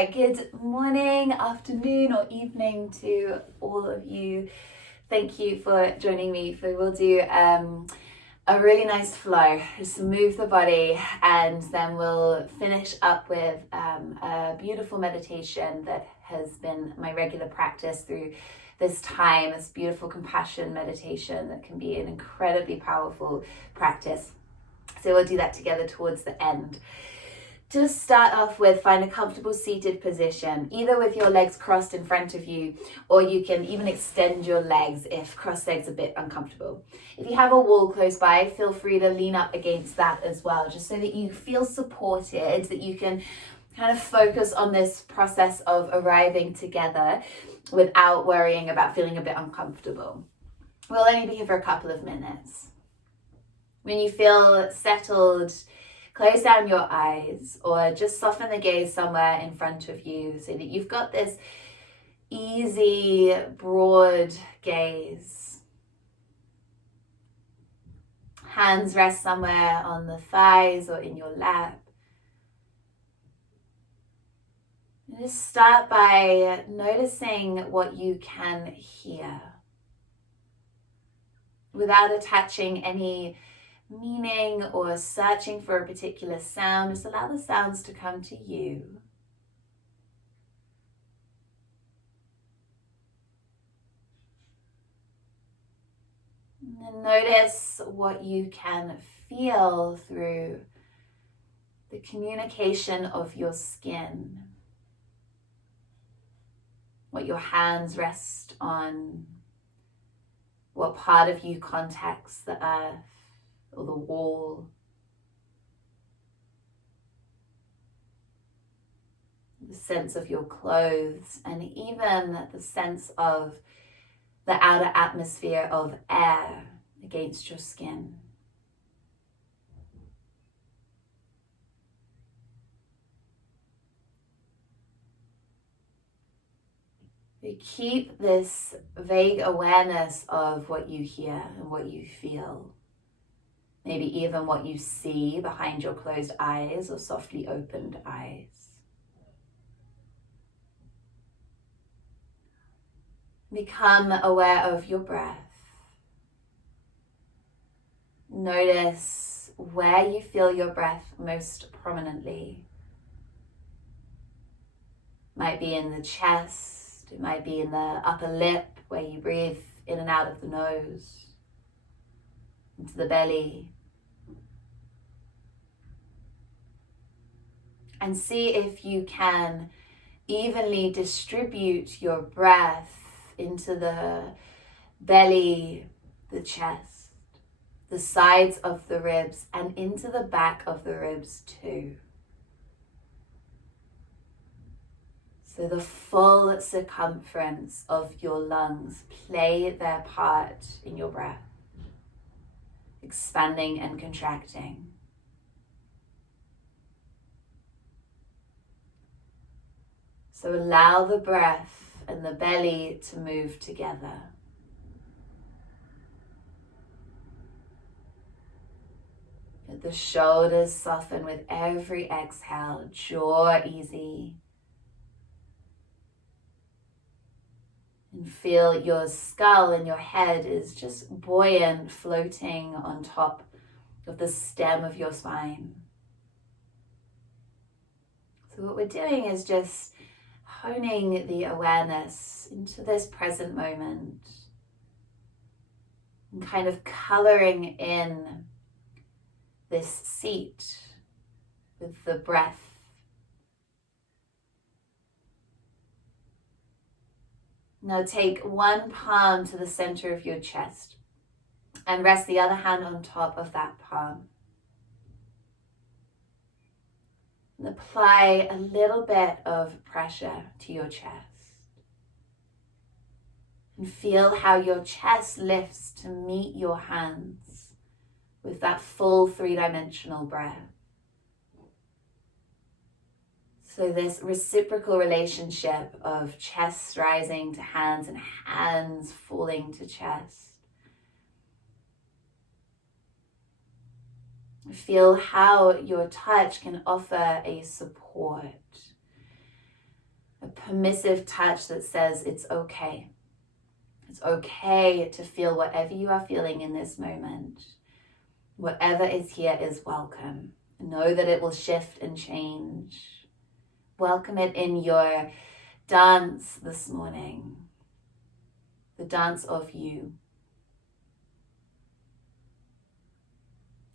right, good morning, afternoon, or evening to all of you. Thank you for joining me. We'll do a really nice flow, just to move the body, and then we'll finish up with a beautiful meditation that has been my regular practice through this time, this beautiful compassion meditation that can be an incredibly powerful practice. So we'll do that together towards the end. Just start off with, find a comfortable seated position, either with your legs crossed in front of you, or you can even extend your legs if crossed legs are a bit uncomfortable. If you have a wall close by, feel free to lean up against that as well, just so that you feel supported, that you can kind of focus on this process of arriving together without worrying about feeling a bit uncomfortable. We'll only be here for a couple of minutes. When you feel settled, close down your eyes or just soften the gaze somewhere in front of you so that you've got this easy, broad gaze. Hands rest somewhere on the thighs or in your lap. And just start by noticing what you can hear without attaching any meaning or searching for a particular sound. Just allow the sounds to come to you. And then notice what you can feel through the communication of your skin, what your hands rest on, what part of you contacts the earth or the wall. The sense of your clothes, and even the sense of the outer atmosphere of air against your skin. You keep this vague awareness of what you hear and what you feel. Maybe even what you see behind your closed eyes or softly opened eyes. Become aware of your breath. Notice where you feel your breath most prominently. Might be in the chest, it might be in the upper lip where you breathe in and out of the nose, into the belly. And see if you can evenly distribute your breath into the belly, the chest, the sides of the ribs, and into the back of the ribs too. So the full circumference of your lungs play their part in your breath, expanding and contracting. So allow the breath and the belly to move together. Let the shoulders soften with every exhale, jaw easy. And feel your skull and your head is just buoyant, floating on top of the stem of your spine. So what we're doing is just honing the awareness into this present moment and kind of coloring in this seat with the breath. Now take one palm to the center of your chest and rest the other hand on top of that palm. And apply a little bit of pressure to your chest. And feel how your chest lifts to meet your hands with that full three-dimensional breath. So this reciprocal relationship of chest rising to hands and hands falling to chest. Feel how your touch can offer a support, A permissive touch that says it's okay. It's okay to feel whatever you are feeling in this moment. Whatever is here is welcome. Know that it will shift and change. Welcome it in your dance this morning. The dance of you.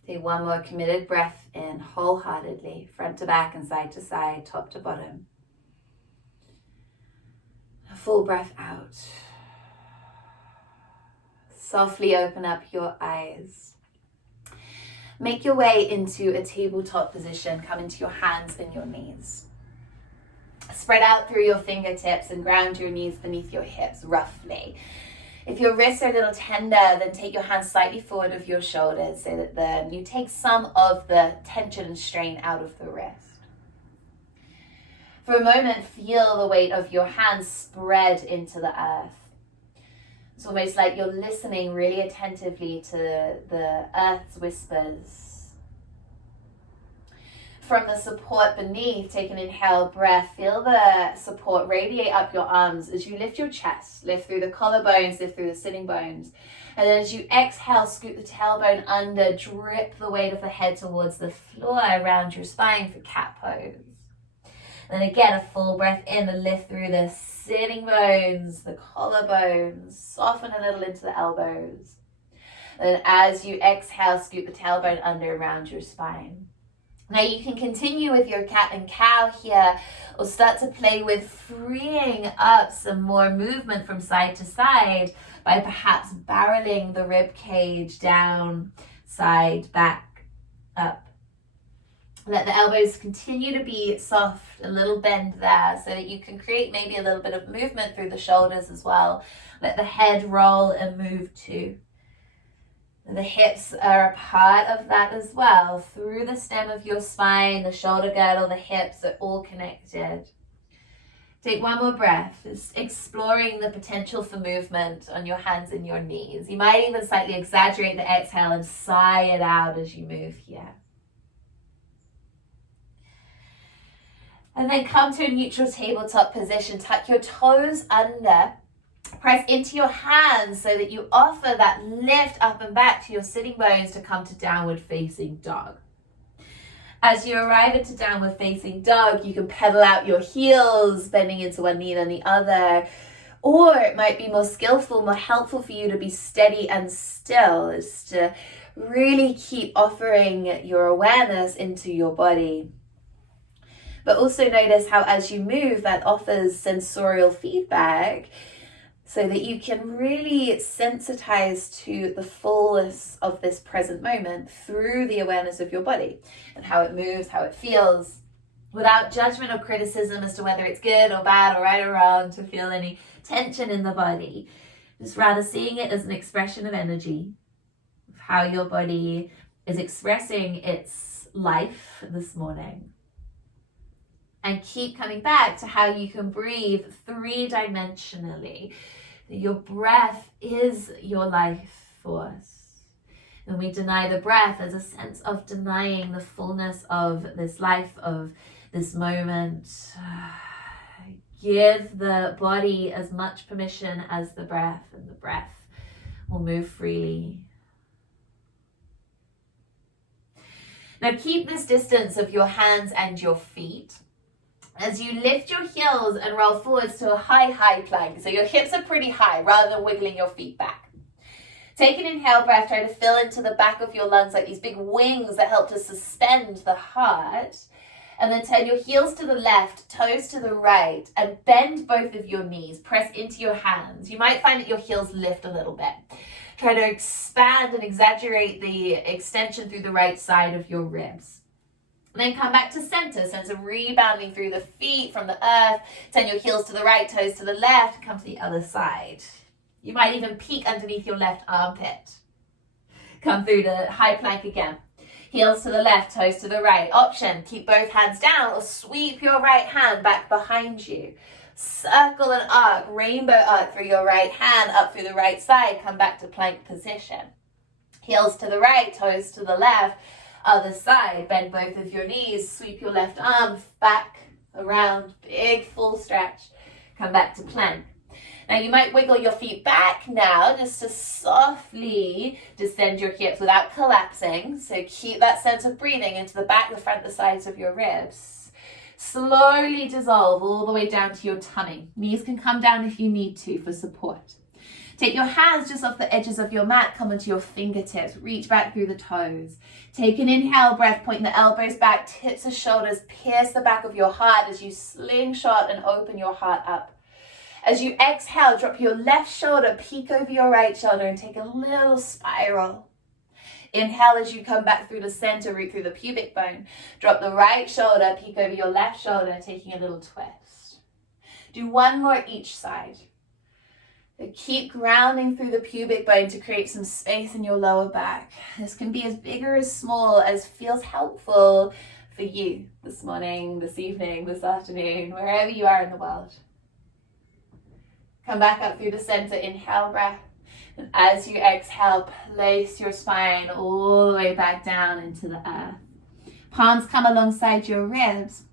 Take one more committed breath in wholeheartedly, front to back and side to side, top to bottom. A full breath out. Softly open up your eyes. Make your way into a tabletop position. Come into your hands and your knees. Spread out through your fingertips and ground your knees beneath your hips roughly. If your wrists are a little tender, then take your hands slightly forward of your shoulders so that then you take some of the tension and strain out of the wrist. For a moment, feel the weight of your hands spread into the earth. It's almost like you're listening really attentively to the earth's whispers. From the support beneath, take an inhale breath. Feel the support radiate up your arms as you lift your chest. Lift through the collarbones, lift through the sitting bones. And then as you exhale, scoot the tailbone under, drip the weight of the head towards the floor around your spine for cat pose. Then again, a full breath in and lift through the sitting bones, the collarbones, soften a little into the elbows. And as you exhale, scoot the tailbone under around your spine. Now you can continue with your cat and cow here, or start to play with freeing up some more movement from side to side by perhaps barreling the rib cage down, side, back, up. Let the elbows continue to be soft, a little bend there, so that you can create maybe a little bit of movement through the shoulders as well. Let the head roll and move too. The hips are a part of that as well. Through the stem of your spine, the shoulder girdle, the hips are all connected. Take one more breath, just exploring the potential for movement on your hands and your knees. You might even slightly exaggerate the exhale and sigh it out as you move here. And then come to a neutral tabletop position. Tuck your toes under. Press into your hands so that you offer that lift up and back to your sitting bones to come to downward facing dog. As you arrive into downward facing dog, you can pedal out your heels, bending into one knee and the other. Or it might be more skillful, more helpful for you to be steady and still, is to really keep offering your awareness into your body. But also notice how as you move, that offers sensorial feedback so that you can really sensitize to the fullness of this present moment through the awareness of your body and how it moves, how it feels, without judgment or criticism as to whether it's good or bad or right or wrong, to feel any tension in the body. Just rather seeing it as an expression of energy, of how your body is expressing its life this morning. And keep coming back to how you can breathe three-dimensionally. Your breath is your life force. When we deny the breath, there's a sense of denying the fullness of this life, of this moment. Give the body as much permission as the breath, and the breath will move freely. Now keep this distance of your hands and your feet as you lift your heels and roll forwards to a high plank. So your hips are pretty high rather than wiggling your feet back. Take an inhale breath, try to fill into the back of your lungs like these big wings that help to suspend the heart. And then turn your heels to the left, toes to the right, and bend both of your knees. Press into your hands. You might find that your heels lift a little bit. Try to expand and exaggerate the extension through the right side of your ribs. And then come back to center. Sense of rebounding through the feet from the earth. Turn your heels to the right, toes to the left. Come to the other side. You might even peek underneath your left armpit. Come through to high plank again. Heels to the left, toes to the right. Option, keep both hands down or sweep your right hand back behind you. Circle and arc, rainbow arc through your right hand, up through the right side. Come back to plank position. Heels to the right, toes to the left. Other side, bend both of your knees, sweep your left arm back around, big full stretch. Come back to plank. Now you might wiggle your feet back now just to softly descend your hips without collapsing. So keep that sense of breathing into the back, the front, the sides of your ribs. Slowly dissolve all the way down to your tummy. Knees can come down if you need to for support. Take your hands just off the edges of your mat, come onto your fingertips, reach back through the toes. Take an inhale breath, point the elbows back, tips of shoulders, pierce the back of your heart as you slingshot and open your heart up. As you exhale, drop your left shoulder, peek over your right shoulder and take a little spiral. Inhale as you come back through the center, root through the pubic bone. Drop the right shoulder, peek over your left shoulder, taking a little twist. Do one more each side. So keep grounding through the pubic bone to create some space in your lower back. This can be as big or as small as feels helpful for you this morning, this evening, this afternoon, wherever you are in the world. Come back up through the center, inhale breath. And as you exhale, place your spine all the way back down into the earth. Palms come alongside your ribs.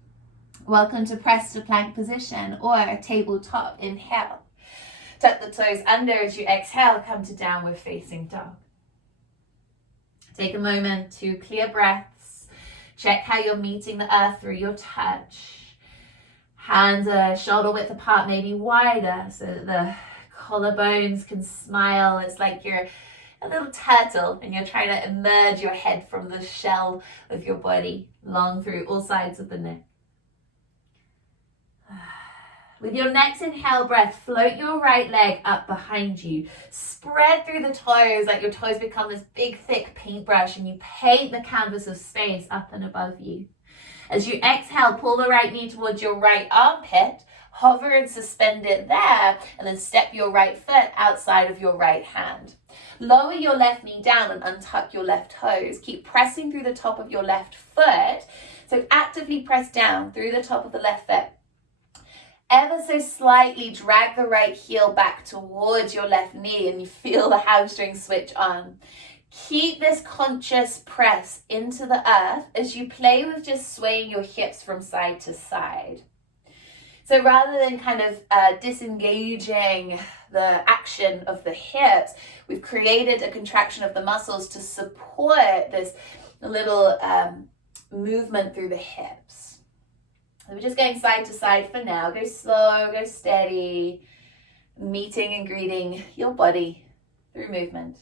Welcome to press to plank position or tabletop. Inhale. Tuck the toes under as you exhale, come to downward facing dog. Take a moment to clear breaths. Check how you're meeting the earth through your touch. Hands are shoulder width apart, maybe wider, so that the collarbones can smile. It's like you're a little turtle and you're trying to emerge your head from the shell of your body, long through all sides of the neck. With your next inhale breath, float your right leg up behind you. Spread through the toes like your toes become this big, thick paintbrush and you paint the canvas of space up and above you. As you exhale, pull the right knee towards your right armpit, hover and suspend it there, and then step your right foot outside of your right hand. Lower your left knee down and untuck your left toes. Keep pressing through the top of your left foot. So actively press down through the top of the left foot. Ever so slightly drag the right heel back towards your left knee and you feel the hamstring switch on. Keep this conscious press into the earth as you play with just swaying your hips from side to side. So rather than kind of disengaging the action of the hips, we've created a contraction of the muscles to support this little movement through the hips. So we're just going side to side for now. Go slow, go steady, meeting and greeting your body through movement.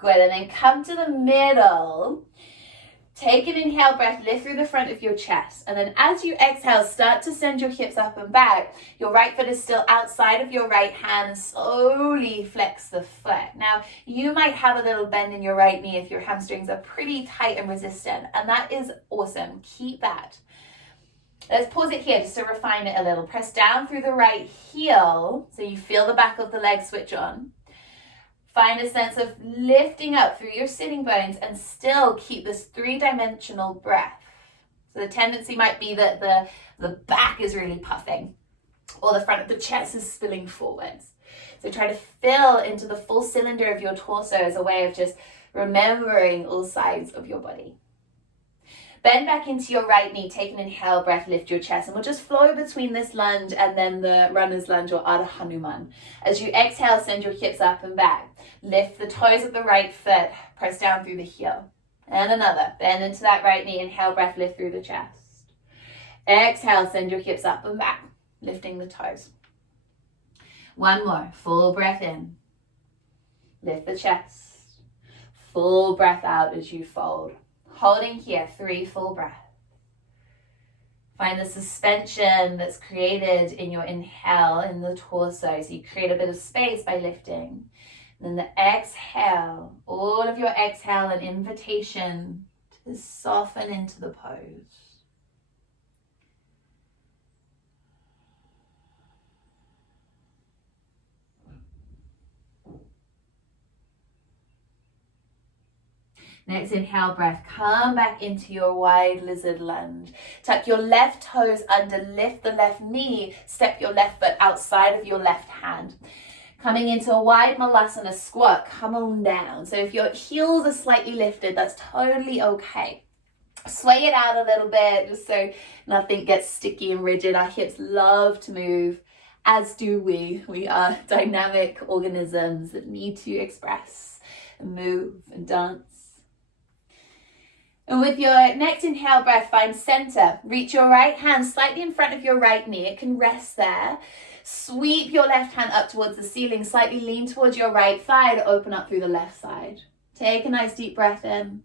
Good, and then come to the middle. Take an inhale breath, lift through the front of your chest. And then as you exhale, start to send your hips up and back. Your right foot is still outside of your right hand. Slowly flex the foot. Now, you might have a little bend in your right knee if your hamstrings are pretty tight and resistant. And that is awesome. Keep that. Let's pause it here just to refine it a little. Press down through the right heel so you feel the back of the leg switch on. Find a sense of lifting up through your sitting bones and still keep this three-dimensional breath. So the tendency might be that the back is really puffing or the front of the chest is spilling forwards. So try to fill into the full cylinder of your torso as a way of just remembering all sides of your body. Bend back into your right knee, take an inhale breath, lift your chest, and we'll just flow between this lunge and then the runner's lunge or Ardha Hanuman. As you exhale, send your hips up and back. Lift the toes of the right foot, press down through the heel. And another, bend into that right knee, inhale breath, lift through the chest. Exhale, send your hips up and back, lifting the toes. One more, full breath in. Lift the chest. Full breath out as you fold. Holding here, 3 full breaths. Find the suspension that's created in your inhale in the torso. So you create a bit of space by lifting. And then the exhale, all of your exhale, an invitation to soften into the pose. Next inhale breath, come back into your wide lizard lunge. Tuck your left toes under, lift the left knee, step your left foot outside of your left hand. Coming into a wide malasana squat, come on down. So if your heels are slightly lifted, that's totally okay. Sway it out a little bit just so nothing gets sticky and rigid. Our hips love to move, as do we. We are dynamic organisms that need to express and move and dance. And with your next inhale breath, find center. Reach your right hand slightly in front of your right knee. It can rest there. Sweep your left hand up towards the ceiling. Slightly lean towards your right thigh to open up through the left side. Take a nice deep breath in.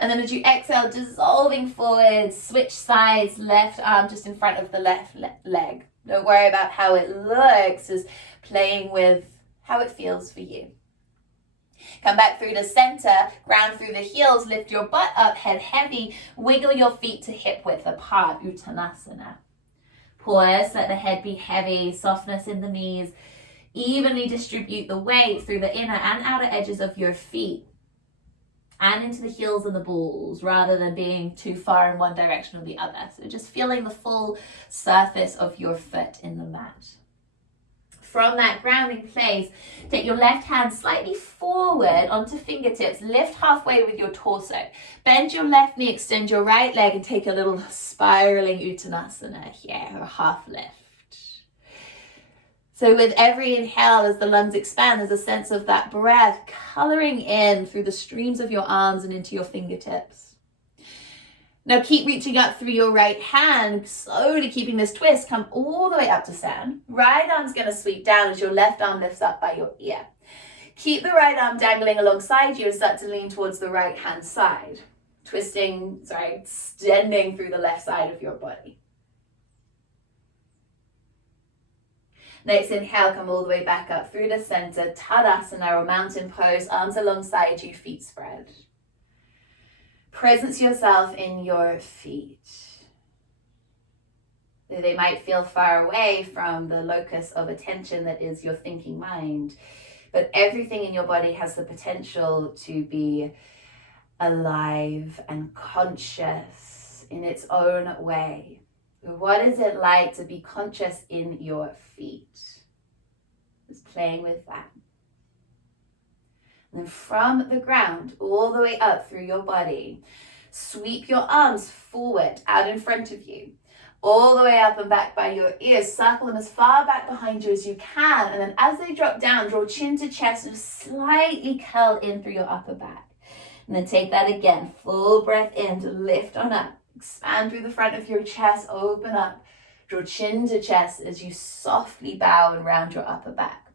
And then as you exhale, dissolving forward, switch sides, left arm just in front of the left leg. Don't worry about how it looks, just playing with how it feels for you. Come back through to center, ground through the heels, lift your butt up, head heavy, wiggle your feet to hip width apart, Uttanasana. Pause, let the head be heavy, softness in the knees. Evenly distribute the weight through the inner and outer edges of your feet and into the heels and the balls, rather than being too far in one direction or the other. So just feeling the full surface of your foot in the mat. From that grounding place, take your left hand slightly forward onto fingertips. Lift halfway with your torso. Bend your left knee, extend your right leg, and take a little spiraling Uttanasana here, or half lift. So with every inhale, as the lungs expand, there's a sense of that breath coloring in through the streams of your arms and into your fingertips. Now keep reaching up through your right hand, slowly keeping this twist. Come all the way up to stand. Right arm's going to sweep down as your left arm lifts up by your ear. Keep the right arm dangling alongside you and start to lean towards the right hand side. Extending through the left side of your body. Next inhale, come all the way back up through the center, Tadasana or mountain pose, arms alongside you, feet spread. Presence yourself in your feet. They might feel far away from the locus of attention that is your thinking mind, but everything in your body has the potential to be alive and conscious in its own way. What is it like to be conscious in your feet? Just playing with that. And then from the ground all the way up through your body, sweep your arms forward out in front of you, all the way up and back by your ears. Circle them as far back behind you as you can. And then as they drop down, draw chin to chest and slightly curl in through your upper back. And then take that again, full breath in to lift on up. Expand through the front of your chest, open up, draw chin to chest as you softly bow and round your upper back.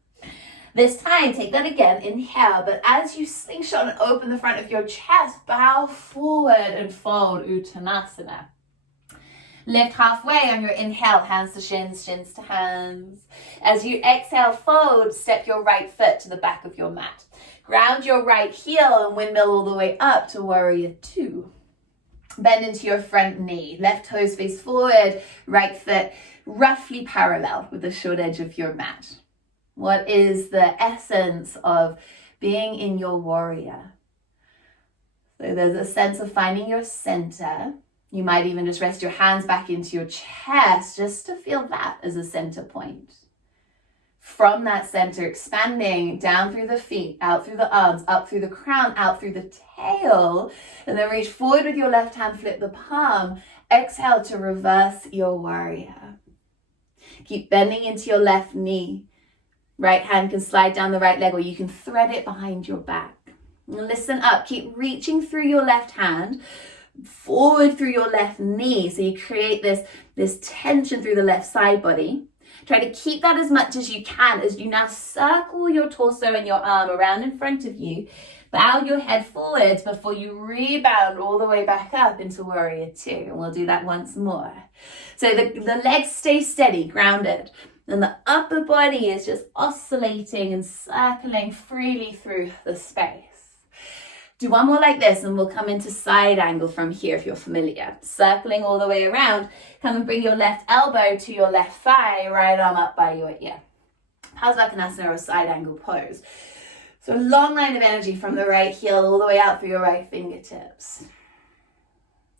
This time, take that again, inhale, but as you slingshot and open the front of your chest, bow forward and fold, Uttanasana. Lift halfway on your inhale, hands to shins, shins to hands. As you exhale, fold, step your right foot to the back of your mat. Ground your right heel and windmill all the way up to warrior two. Bend into your front knee, left toes face forward, right foot roughly parallel with the short edge of your mat. What is the essence of being in your warrior? So there's a sense of finding your center. You might even just rest your hands back into your chest just to feel that as a center point. From that center, expanding down through the feet, out through the arms, up through the crown, out through the tail, and then reach forward with your left hand, flip the palm. Exhale to reverse your warrior. Keep bending into your left knee. Right hand can slide down the right leg, or you can thread it behind your back. And listen up, keep reaching through your left hand, forward through your left knee, so you create this tension through the left side body. Try to keep that as much as you can as you now circle your torso and your arm around in front of you. Bow your head forwards before you rebound all the way back up into warrior two. And we'll do that once more. So the legs stay steady, grounded. And the upper body is just oscillating and circling freely through the space. Do one more like this and we'll come into side angle from here if you're familiar. Circling all the way around, come and bring your left elbow to your left thigh, right arm up by your ear. Parsvakonasana or side angle pose. So a long line of energy from the right heel all the way out through your right fingertips.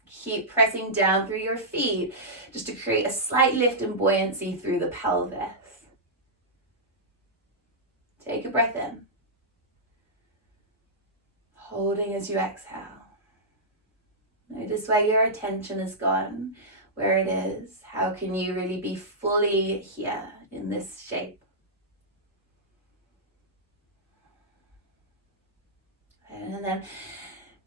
Keep pressing down through your feet just to create a slight lift and buoyancy through the pelvis. Take a breath in. Holding as you exhale. Notice where your attention has gone, where it is. How can you really be fully here in this shape? And then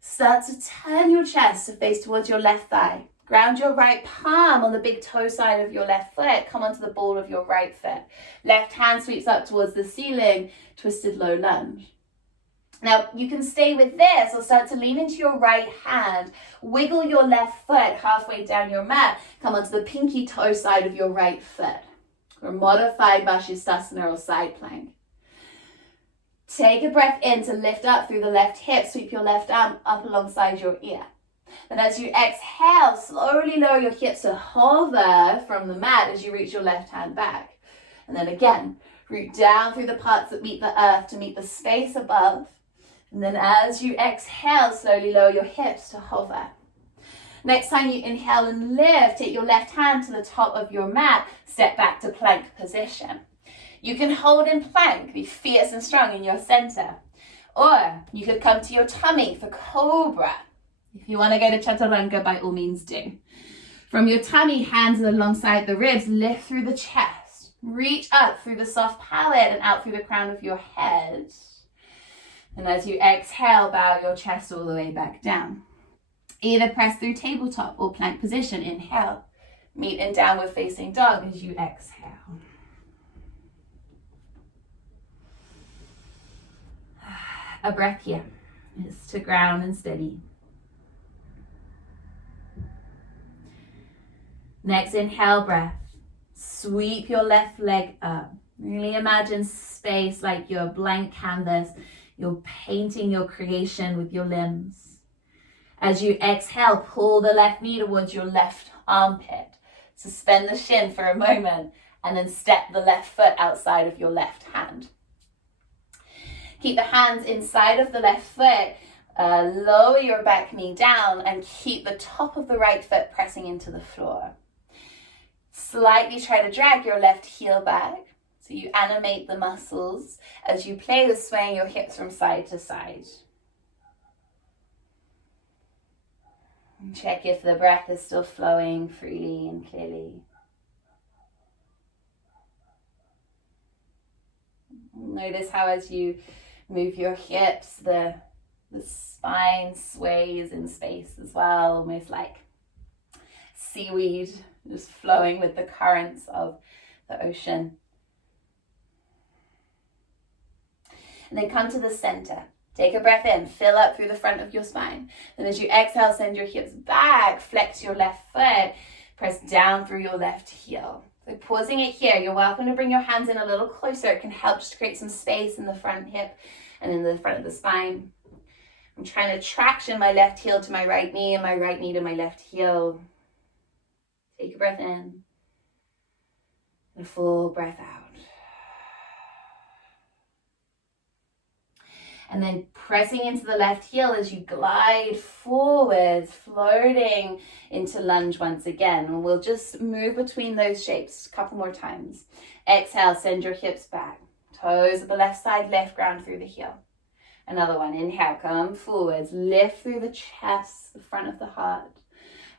start to turn your chest to face towards your left thigh. Ground your right palm on the big toe side of your left foot. Come onto the ball of your right foot. Left hand sweeps up towards the ceiling. Twisted low lunge. Now, you can stay with this or start to lean into your right hand. Wiggle your left foot halfway down your mat. Come onto the pinky toe side of your right foot. Or modified Vashisthasana or side plank. Take a breath in to lift up through the left hip. Sweep your left arm up alongside your ear. Then as you exhale, slowly lower your hips to hover from the mat as you reach your left hand back. And then again, root down through the parts that meet the earth to meet the space above. And then as you exhale, slowly lower your hips to hover. Next time you inhale and lift, take your left hand to the top of your mat, step back to plank position. You can hold in plank, be fierce and strong in your center. Or you could come to your tummy for cobra. If you want to go to chaturanga, by all means do. From your tummy, hands alongside the ribs, lift through the chest. Reach up through the soft palate and out through the crown of your head. And as you exhale, bow your chest all the way back down. Either press through tabletop or plank position. Inhale. Meet in downward facing dog as you exhale. A breath here is to ground and steady. Next inhale breath. Sweep your left leg up. Really imagine space like your blank canvas. You're painting your creation with your limbs. As you exhale, pull the left knee towards your left armpit. Suspend the shin for a moment and then step the left foot outside of your left hand. Keep the hands inside of the left foot. Lower your back knee down and keep the top of the right foot pressing into the floor. Slightly try to drag your left heel back. So you animate the muscles as you play with swaying your hips from side to side. And check if the breath is still flowing freely and clearly. Notice how as you move your hips, the spine sways in space as well, almost like seaweed just flowing with the currents of the ocean. And then come to the center. Take a breath in, fill up through the front of your spine. Then as you exhale, send your hips back, flex your left foot, press down through your left heel. So pausing it here, you're welcome to bring your hands in a little closer. It can help just create some space in the front hip and in the front of the spine. I'm trying to traction my left heel to my right knee and my right knee to my left heel. Take a breath in and a full breath out. And then pressing into the left heel as you glide forwards, floating into lunge once again. And we'll just move between those shapes a couple more times. Exhale, send your hips back. Toes of the left side, left ground through the heel. Another one, inhale, come forwards, lift through the chest, the front of the heart.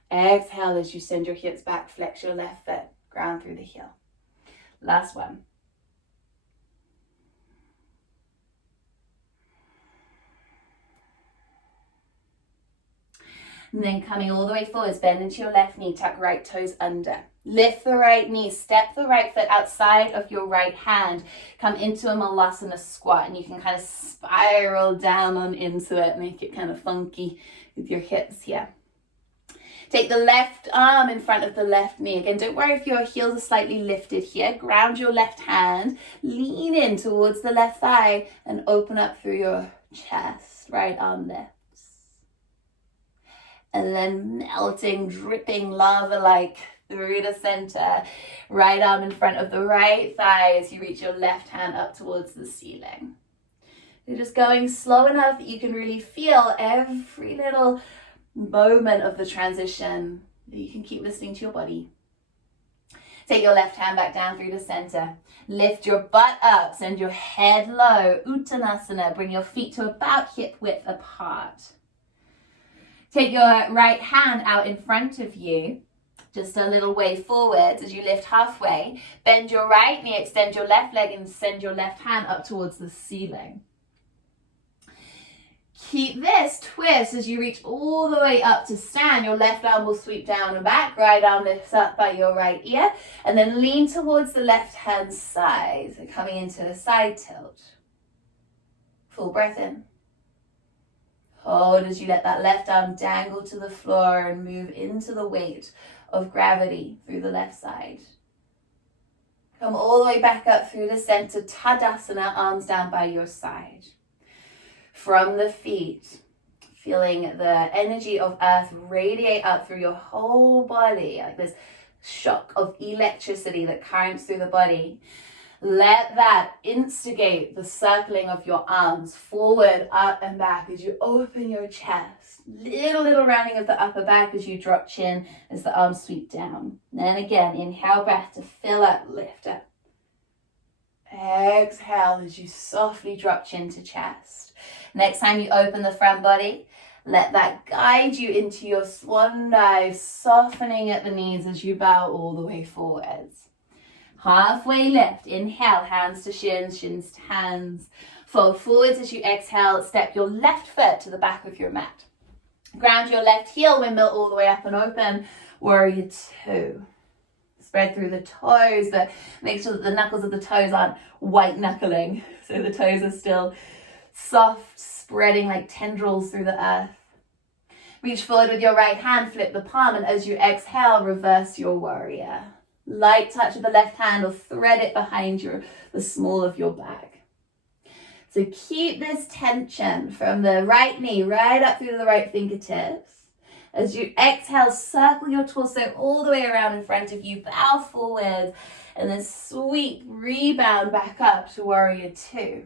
Exhale as you send your hips back, flex your left foot, ground through the heel. Last one. And then coming all the way forwards, bend into your left knee, tuck right toes under. Lift the right knee, step the right foot outside of your right hand. Come into a malasana squat, and you can kind of spiral down on into it, make it kind of funky with your hips here. Take the left arm in front of the left knee. Again, don't worry if your heels are slightly lifted here. Ground your left hand, lean in towards the left thigh, and open up through your chest. Right arm lifts. And then melting, dripping lava-like through the center. Right arm in front of the right thigh as you reach your left hand up towards the ceiling. You're just going slow enough that you can really feel every little moment of the transition, that you can keep listening to your body. Take your left hand back down through the center. Lift your butt up, send your head low, Uttanasana. Bring your feet to about hip width apart. Take your right hand out in front of you, just a little way forwards as you lift halfway. Bend your right knee, extend your left leg, and send your left hand up towards the ceiling. Keep this twist as you reach all the way up to stand. Your left arm will sweep down and back. Right arm lifts up by your right ear. And then lean towards the left hand side. So coming into a side tilt. Full breath in. Hold as you let that left arm dangle to the floor and move into the weight of gravity through the left side. Come all the way back up through the center. Tadasana, arms down by your side. From the feet, feeling the energy of earth radiate up through your whole body, like this shock of electricity that currents through the body. Let that instigate the circling of your arms forward, up and back as you open your chest. Little rounding of the upper back as you drop chin as the arms sweep down. Then again, inhale breath to fill up, lift up. Exhale as you softly drop chin to chest. Next time you open the front body, let that guide you into your swan dive, softening at the knees as you bow all the way forwards. Halfway lift, inhale, hands to shins, shins to hands. Fold forwards as you exhale, step your left foot to the back of your mat. Ground your left heel, windmill all the way up and open, warrior two. Spread through the toes, but make sure that the knuckles of the toes aren't white knuckling. So the toes are still soft, spreading like tendrils through the earth. Reach forward with your right hand, flip the palm, and as you exhale, reverse your warrior. Light touch of the left hand or thread it behind the small of your back. So keep this tension from the right knee right up through the right fingertips. As you exhale, circle your torso all the way around in front of you, bow forward, and then sweep, rebound back up to warrior two.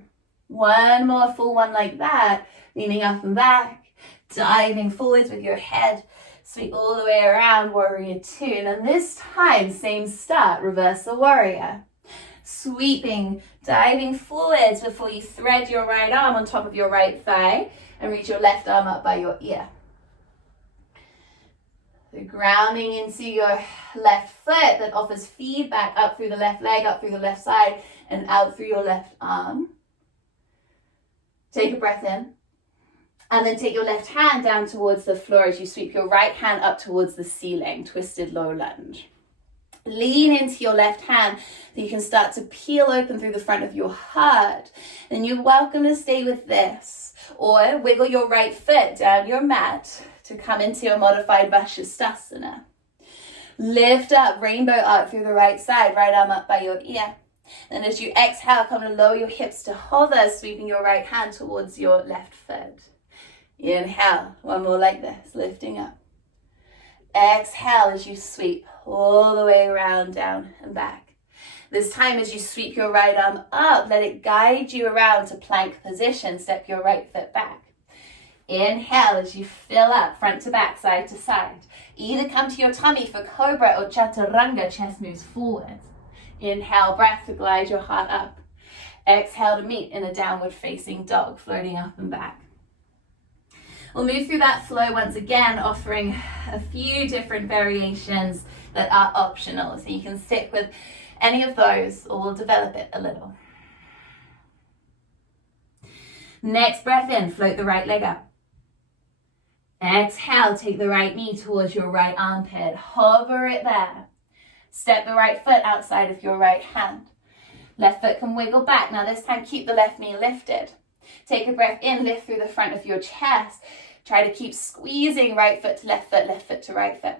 One more full one like that, leaning up and back, diving forwards with your head, sweep all the way around, warrior two. And then this time, same start, reverse the warrior. Sweeping, diving forwards before you thread your right arm on top of your right thigh and reach your left arm up by your ear. So grounding into your left foot that offers feedback up through the left leg, up through the left side, and out through your left arm. Take a breath in. And then take your left hand down towards the floor as you sweep your right hand up towards the ceiling, twisted low lunge. Lean into your left hand so you can start to peel open through the front of your heart. Then you're welcome to stay with this. Or wiggle your right foot down your mat to come into a modified Vashisthasana. Lift up, rainbow arc through the right side, right arm up by your ear. Then as you exhale, come to lower your hips to hover, sweeping your right hand towards your left foot. Inhale, one more like this, lifting up. Exhale as you sweep all the way around, down and back. This time as you sweep your right arm up, let it guide you around to plank position. Step your right foot back. Inhale as you fill up, front to back, side to side. Either come to your tummy for cobra or chaturanga, chest moves forward. Inhale, breath to glide your heart up. Exhale to meet in a downward facing dog, floating up and back. We'll move through that flow once again, offering a few different variations that are optional. So you can stick with any of those or we'll develop it a little. Next breath in, float the right leg up. Exhale, take the right knee towards your right armpit. Hover it there. Step the right foot outside of your right hand. Left foot can wiggle back. Now this time keep the left knee lifted. Take a breath in, lift through the front of your chest. Try to keep squeezing right foot to left foot to right foot.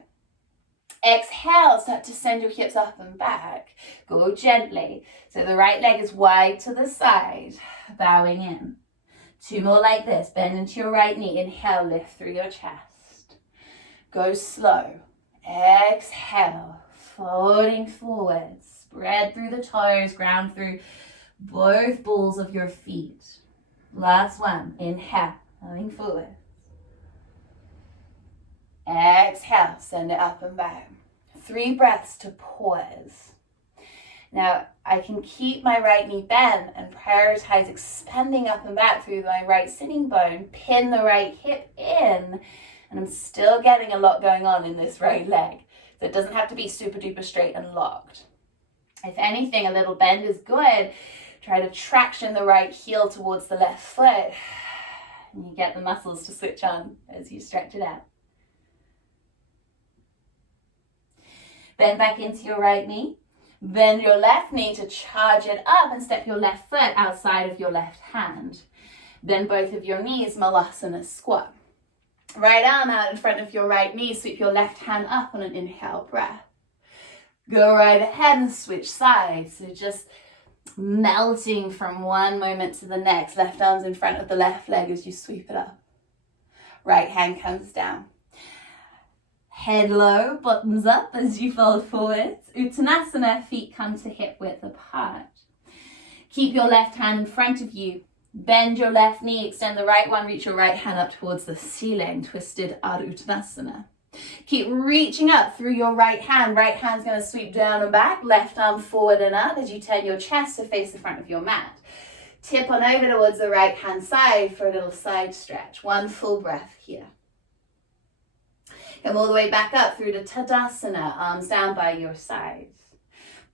Exhale, start to send your hips up and back. Go gently. So the right leg is wide to the side, bowing in. Two more like this. Bend into your right knee. Inhale, lift through your chest. Go slow. Exhale, folding forward. Spread through the toes, ground through both balls of your feet. Last one. Inhale, coming forward. Exhale, send it up and back. 3 breaths to pause. Now, I can keep my right knee bent and prioritize expanding up and back through my right sitting bone. Pin the right hip in And I'm still getting a lot going on in this right leg. So it doesn't have to be super duper straight and locked. If anything, a little bend is good. Try to traction the right heel towards the left foot. And you get the muscles to switch on as you stretch it out. Bend back into your right knee. Bend your left knee to charge it up and step your left foot outside of your left hand. Bend both of your knees, Malasana squat. Right arm out in front of your right knee, sweep your left hand up on an inhale breath. Go right ahead and switch sides. So just melting from one moment to the next. Left arm's in front of the left leg as you sweep it up. Right hand comes down. Head low, bottoms up as you fold forwards. Uttanasana, feet come to hip width apart. Keep your left hand in front of you. Bend your left knee, extend the right one, reach your right hand up towards the ceiling, twisted Ardha Uttanasana. Keep reaching up through your right hand. Right hand's going to sweep down and back, left arm forward and up as you turn your chest to face the front of your mat. Tip on over towards the right hand side for a little side stretch. One full breath here. Come all the way back up through to Tadasana, arms down by your sides.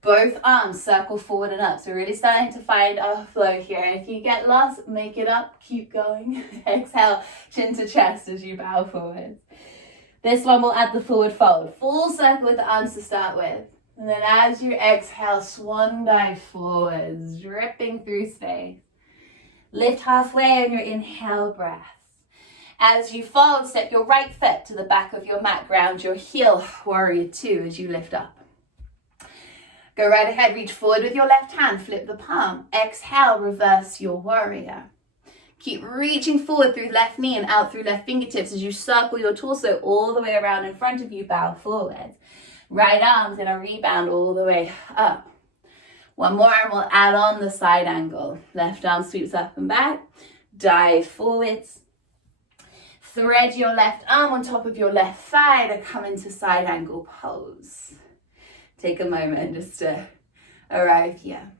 Both arms circle forward and up. So really starting to find our flow here. If you get lost, make it up, keep going. Exhale, chin to chest as you bow forward. This one will add the forward fold. Full circle with the arms to start with. And then as you exhale, swan dive forwards, dripping through space. Lift halfway on your inhale breath. As you fold, step your right foot to the back of your mat. Ground your heel, warrior two, as you lift up. Go right ahead, reach forward with your left hand, flip the palm. Exhale, reverse your warrior. Keep reaching forward through left knee and out through left fingertips as you circle your torso all the way around in front of you, bow forward. Right arm's in a rebound all the way up. One more and we'll add on the side angle. Left arm sweeps up and back, dive forwards. Thread your left arm on top of your left thigh to come into side angle pose. Take a moment just to arrive here.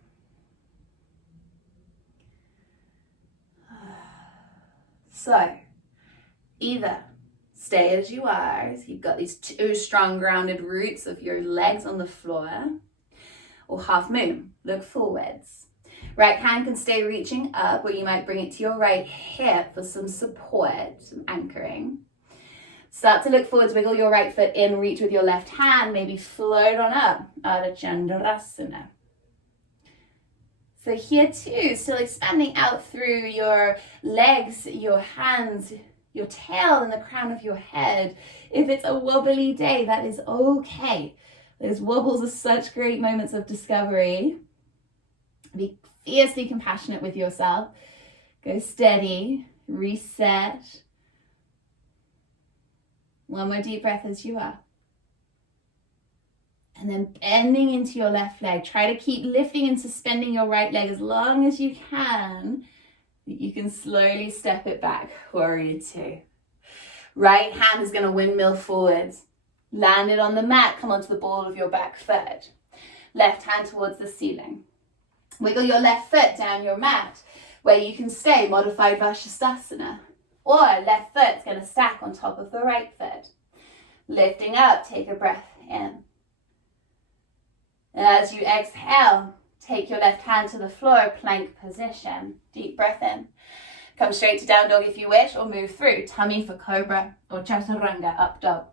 So, either stay as you are, so you've got these two strong grounded roots of your legs on the floor, or half moon, look forwards. Right hand can stay reaching up, or you might bring it to your right hip for some support, some anchoring. Start to look forwards, wiggle your right foot in, reach with your left hand, maybe float on up, Ardha Chandrasana. So here too, still expanding out through your legs, your hands, your tail and the crown of your head. If it's a wobbly day, that is okay. Those wobbles are such great moments of discovery. Be fiercely compassionate with yourself. Go steady, reset. One more deep breath as you are. And then bending into your left leg. Try to keep lifting and suspending your right leg as long as you can. You can slowly step it back, warrior two. Right hand is going to windmill forwards. Land it on the mat, come onto the ball of your back foot. Left hand towards the ceiling. Wiggle your left foot down your mat where you can stay, modified Vashisthasana. Or left foot's going to stack on top of the right foot. Lifting up, take a breath in. And as you exhale, take your left hand to the floor, plank position. Deep breath in. Come straight to down dog if you wish, or move through. Tummy for cobra or chaturanga, up dog.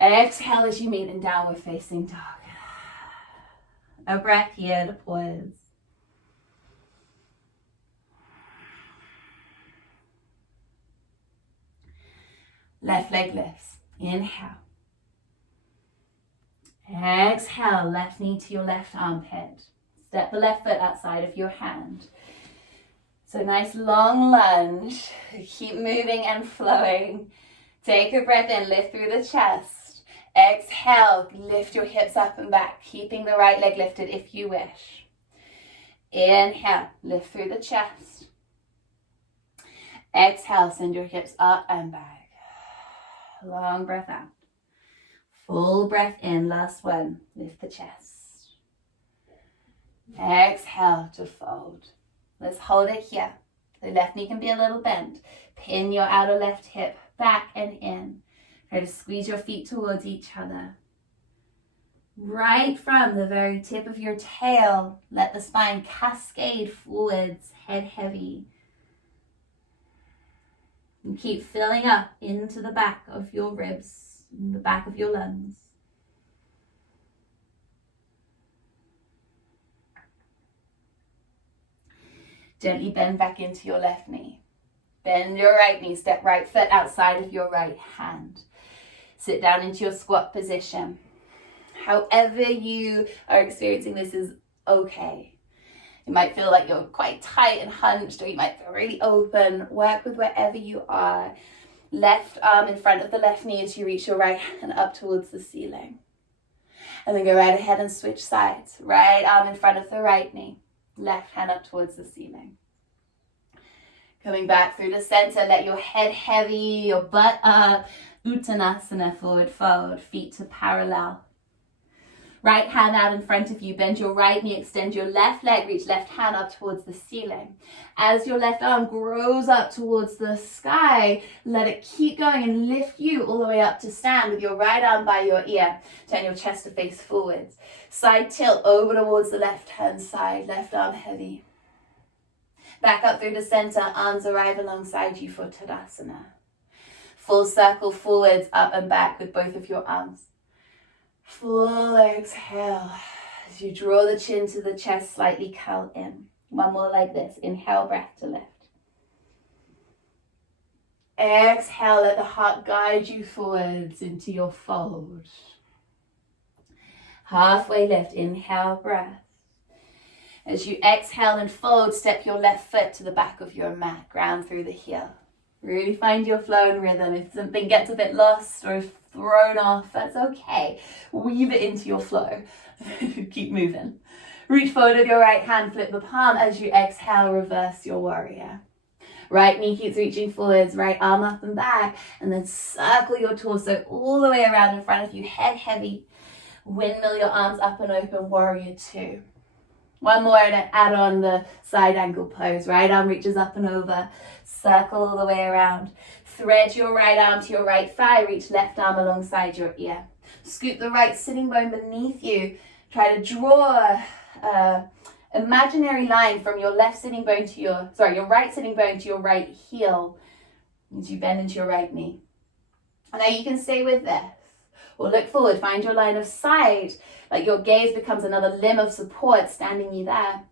Exhale as you meet in downward facing dog. A breath here to pause. Left leg lifts. Inhale. Exhale, left knee to your left armpit. Step the left foot outside of your hand. So nice long lunge. Keep moving and flowing. Take a breath in, lift through the chest. Exhale, lift your hips up and back, keeping the right leg lifted if you wish. Inhale, lift through the chest. Exhale, send your hips up and back. Long breath out. Full breath in, last one. Lift the chest. Exhale to fold. Let's hold it here. The left knee can be a little bent. Pin your outer left hip back and in. Try to squeeze your feet towards each other. Right from the very tip of your tail, let the spine cascade forwards, head heavy. And keep filling up into the back of your ribs, the back of your lungs. Gently bend back into your left knee. Bend your right knee, step right foot outside of your right hand. Sit down into your squat position. However you are experiencing this is okay. You might feel like you're quite tight and hunched, or you might feel really open. Work with wherever you are. Left arm in front of the left knee as you reach your right hand up towards the ceiling. And then go right ahead and switch sides. Right arm in front of the right knee. Left hand up towards the ceiling. Coming back through the center, let your head heavy, your butt up. Uttanasana, forward fold, feet to parallel. Right hand out in front of you, bend your right knee, extend your left leg, reach left hand up towards the ceiling. As your left arm grows up towards the sky, let it keep going and lift you all the way up to stand with your right arm by your ear. Turn your chest to face forwards. Side tilt over towards the left hand side, left arm heavy. Back up through the center, arms arrive alongside you for Tadasana. Full circle forwards, up and back with both of your arms. Full exhale as you draw the chin to the chest, slightly curl in. One more like this. Inhale, breath to lift. Exhale, let the heart guide you forwards into your fold. Halfway lift, inhale, breath. As you exhale and fold, step your left foot to the back of your mat, ground through the heel. Really find your flow and rhythm. If something gets a bit lost or thrown off, that's okay. Weave it into your flow. Keep moving. Reach forward with your right hand, flip the palm. As you exhale, reverse your warrior. Right knee keeps reaching forwards, right arm up and back, and then circle your torso all the way around in front of you, head heavy. Windmill your arms up and open, warrior two. One more to add on the side angle pose. Right arm reaches up and over, circle all the way around. Thread your right arm to your right thigh, reach left arm alongside your ear. Scoop the right sitting bone beneath you. Try to draw an imaginary line from your left sitting bone to your right sitting bone to your right heel as you bend into your right knee. And now you can stay with this. Or look forward, find your line of sight, like your gaze becomes another limb of support standing you there.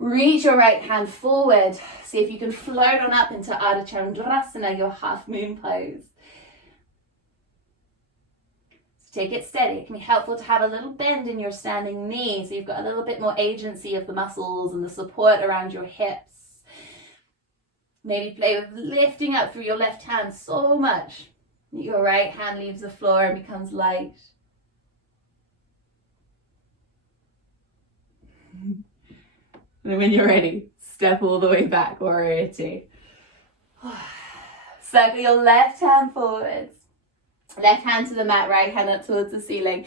Reach your right hand forward. See if you can float on up into Ardha Chandrasana, your half moon pose. So take it steady. It can be helpful to have a little bend in your standing knee, so you've got a little bit more agency of the muscles and the support around your hips. Maybe play with lifting up through your left hand so much that your right hand leaves the floor and becomes light. And when you're ready, step all the way back, warrior two. Circle your left hand forwards. Left hand to the mat, right hand up towards the ceiling.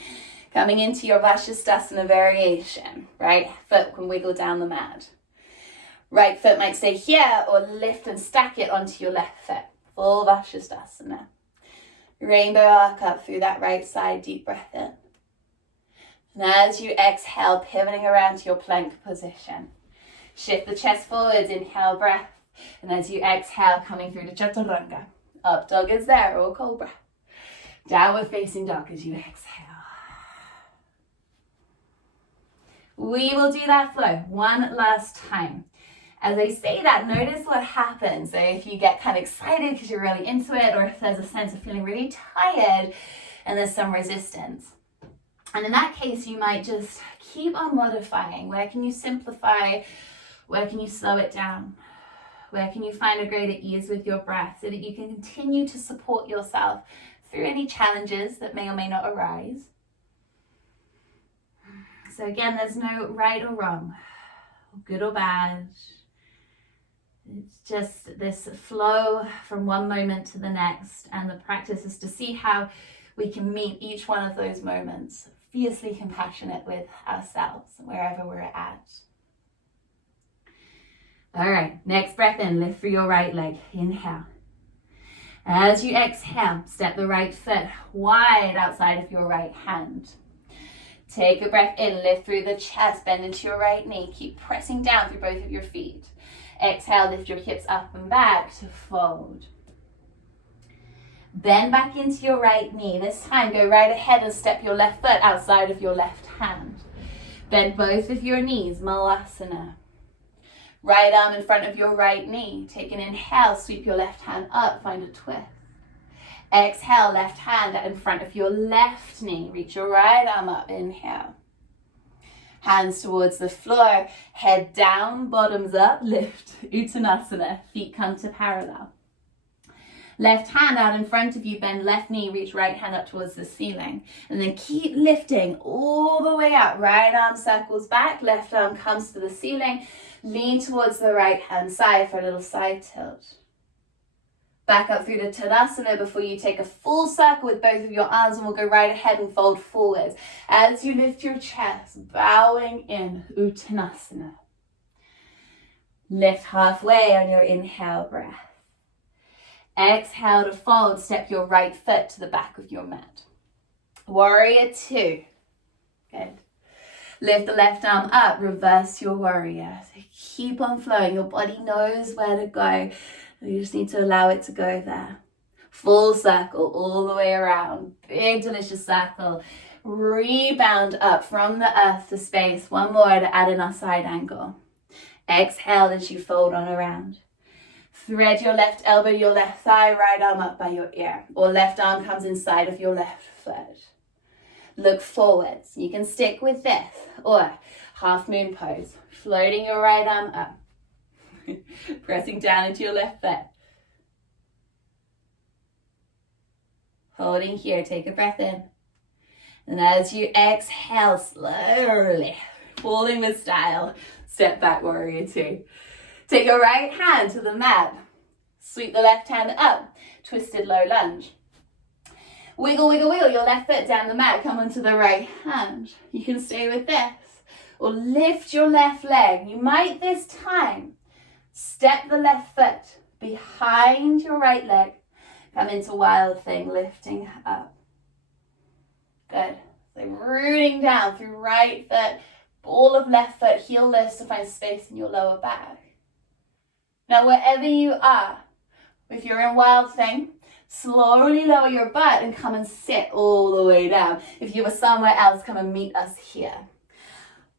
Coming into your Vashisthasana variation. Right foot can wiggle down the mat. Right foot might stay here or lift and stack it onto your left foot. Full Vashisthasana. Rainbow arc up through that right side, deep breath in. And as you exhale, pivoting around to your plank position. Shift the chest forwards, inhale, breath. And as you exhale, coming through to Chaturanga. Up dog is there, or cobra. Downward facing dog as you exhale. We will do that flow one last time. As I say that, notice what happens. So if you get kind of excited because you're really into it, or if there's a sense of feeling really tired and there's some resistance. And in that case, you might just keep on modifying. Where can you simplify? Where can you slow it down? Where can you find a greater ease with your breath so that you can continue to support yourself through any challenges that may or may not arise? So again, there's no right or wrong, good or bad. It's just this flow from one moment to the next, and the practice is to see how we can meet each one of those moments, fiercely compassionate with ourselves wherever we're at. All right, next breath in, lift through your right leg. Inhale. As you exhale, step the right foot wide outside of your right hand. Take a breath in, lift through the chest, bend into your right knee. Keep pressing down through both of your feet. Exhale, lift your hips up and back to fold. Bend back into your right knee. This time, go right ahead and step your left foot outside of your left hand. Bend both of your knees, Malasana. Right arm in front of your right knee. Take an inhale, sweep your left hand up, find a twist. Exhale, left hand in front of your left knee. Reach your right arm up, inhale. Hands towards the floor, head down, bottoms up, lift, Uttanasana, feet come to parallel. Left hand out in front of you, bend left knee, reach right hand up towards the ceiling. And then keep lifting all the way up. Right arm circles back, left arm comes to the ceiling. Lean towards the right hand side for a little side tilt. Back up through the Tadasana before you take a full circle with both of your arms, and we'll go right ahead and fold forwards. As you lift your chest, bowing in, Uttanasana. Lift halfway on your inhale breath. Exhale to fold, step your right foot to the back of your mat. Warrior two. Good. Lift the left arm up, reverse your warrior. So keep on flowing, your body knows where to go. You just need to allow it to go there. Full circle all the way around. Big delicious circle. Rebound up from the earth to space. One more to add in our side angle. Exhale as you fold on around. Thread your left elbow, your left thigh, right arm up by your ear. Or left arm comes inside of your left foot. Look forwards. You can stick with this. Or half moon pose. Floating your right arm up. Pressing down into your left foot. Holding here, take a breath in. And as you exhale, slowly, falling with style, step back, warrior two. Take your right hand to the mat. Sweep the left hand up, twisted low lunge. Wiggle, wiggle, wiggle your left foot down the mat, come onto the right hand. You can stay with this. Or lift your left leg. You might this time step the left foot behind your right leg. Come into wild thing, lifting up. Good. So rooting down through right foot, ball of left foot, heel lifts to find space in your lower back. Now wherever you are, if you're in wild thing, slowly lower your butt and come and sit all the way down. If you were somewhere else, come and meet us here.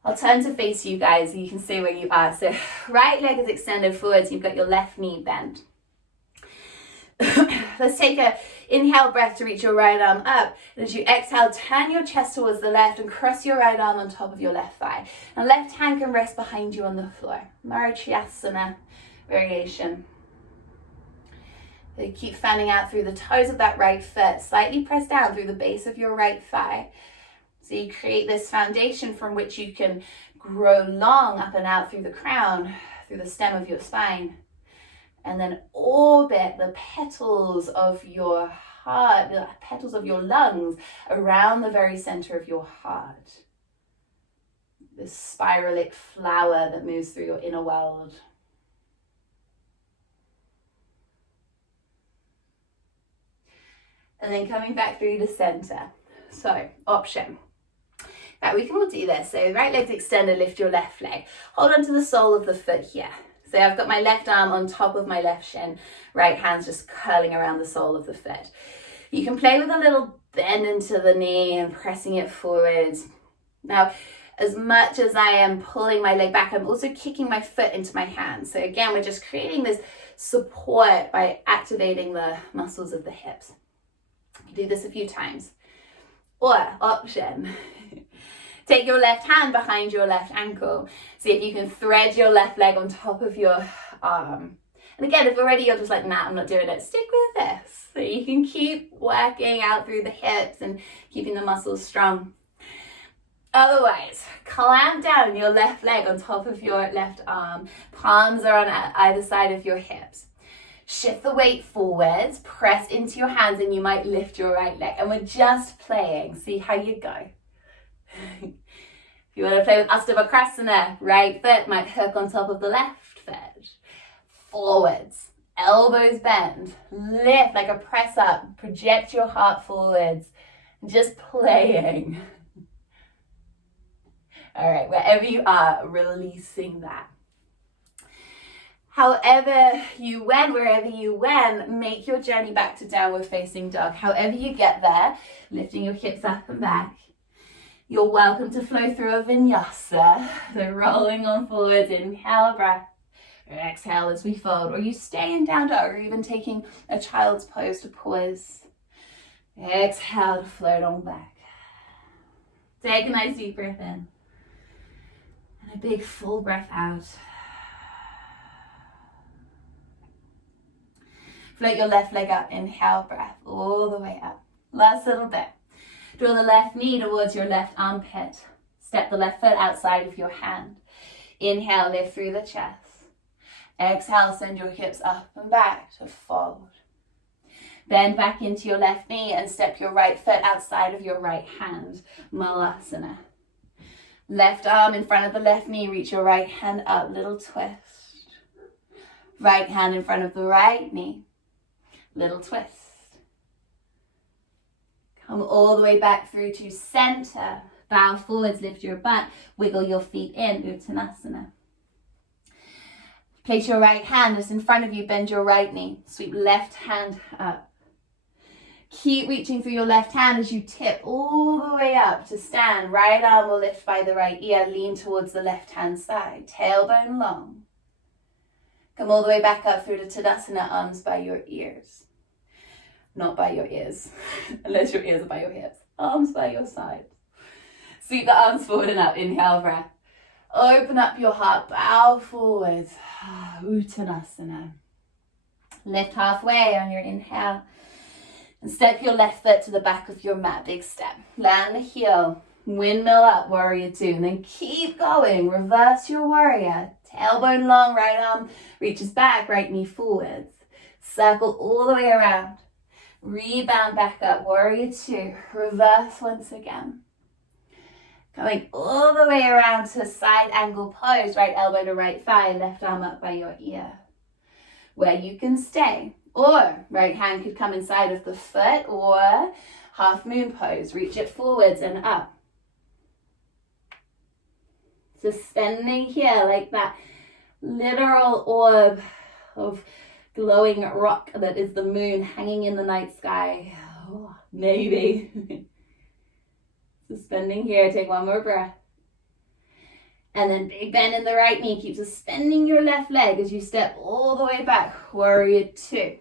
I'll turn to face you guys so you can see where you are. So right leg is extended forwards, you've got your left knee bent. Let's take a inhale breath to reach your right arm up. And as you exhale, turn your chest towards the left and cross your right arm on top of your left thigh. And left hand can rest behind you on the floor. Marichyasana variation. So keep fanning out through the toes of that right foot. Slightly press down through the base of your right thigh. So you create this foundation from which you can grow long up and out through the crown, through the stem of your spine. And then orbit the petals of your heart, the petals of your lungs around the very center of your heart. This spiralic flower that moves through your inner world. And then coming back through the center. So, option. Now we can all do this. So right leg's extended, lift your left leg. Hold on to the sole of the foot here. So I've got my left arm on top of my left shin, right hand's just curling around the sole of the foot. You can play with a little bend into the knee and pressing it forwards. Now, as much as I am pulling my leg back, I'm also kicking my foot into my hand. So again, we're just creating this support by activating the muscles of the hips. Do this a few times. Or option. Take your left hand behind your left ankle. See if you can thread your left leg on top of your arm. And again, if already you're just like, nah, I'm not doing it, stick with this. So you can keep working out through the hips and keeping the muscles strong. Otherwise, clamp down your left leg on top of your left arm. Palms are on either side of your hips. Shift the weight forwards, press into your hands, and you might lift your right leg. And we're just playing. See how you go. If you want to play with Astabhakrasana, right foot might hook on top of the left foot. Forwards, elbows bend, lift like a press up, project your heart forwards, just playing. All right, wherever you are, releasing that. However you went, wherever you went, make your journey back to downward facing dog. However you get there, lifting your hips up and back. You're welcome to flow through a vinyasa. So rolling on forwards, inhale, breath. Exhale as we fold, or you stay in down dog, or even taking a child's pose to pause. Exhale to float on back. Take a nice deep breath in. And a big full breath out. Float your left leg up, inhale, breath, all the way up. Last little bit. Draw the left knee towards your left armpit. Step the left foot outside of your hand. Inhale, lift through the chest. Exhale, send your hips up and back to fold. Bend back into your left knee and step your right foot outside of your right hand, Malasana. Left arm in front of the left knee, reach your right hand up, little twist. Right hand in front of the right knee. Little twist. Come all the way back through to center. Bow forwards, lift your butt, wiggle your feet in, Uttanasana. Place your right hand just in front of you, bend your right knee. Sweep left hand up. Keep reaching through your left hand as you tip all the way up to stand. Right arm will lift by the right ear, lean towards the left hand side. Tailbone long. Come all the way back up through to Tadasana, arms by your ears. Not by your ears, unless your ears are by your hips. Arms by your sides. Sweep the arms forward and up. Inhale, breath. Open up your heart, bow forwards. Uttanasana. Lift halfway on your inhale. And step your left foot to the back of your mat. Big step. Land the heel. Windmill up, warrior two. And then keep going. Reverse your warrior. Tailbone long, right arm reaches back, right knee forwards. Circle all the way around. Rebound back up, warrior two. Reverse once again. Coming all the way around to side angle pose, right elbow to right thigh, left arm up by your ear. Where you can stay. Or right hand could come inside of the foot, or half moon pose. Reach it forwards and up. Suspending here like that literal orb of glowing rock that is the moon hanging in the night sky. Oh, maybe. Suspending here, take one more breath. And then big bend in the right knee. Keep suspending your left leg as you step all the way back. Warrior two.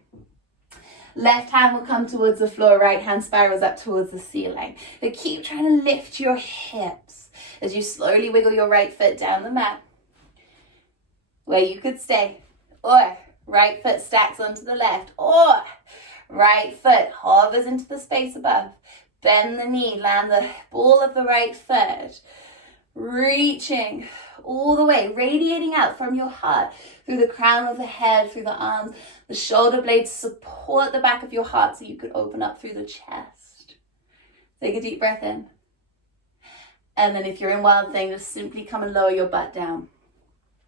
Left hand will come towards the floor, right hand spirals up towards the ceiling. But keep trying to lift your hips as you slowly wiggle your right foot down the mat. Where you could stay. Or right foot stacks onto the left, or right foot hovers into the space above. Bend the knee, land the ball of the right foot. Reaching all the way, radiating out from your heart, through the crown of the head, through the arms. The shoulder blades support the back of your heart so you could open up through the chest. Take a deep breath in. And then if you're in Wild Thing, just simply come and lower your butt down.